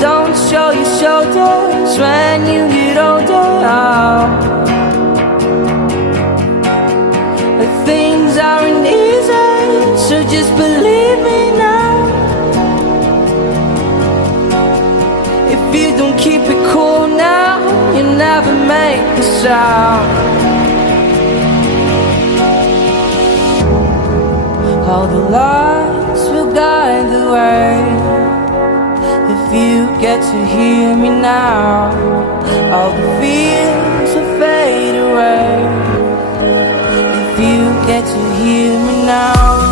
don't show your shoulders when you get older. But things aren't easy, so just believe me now. If you don't keep it cool now, you never make a sound. All the lights will guide the way. If you get to hear me now, all the fears will fade away. If you get to hear me now.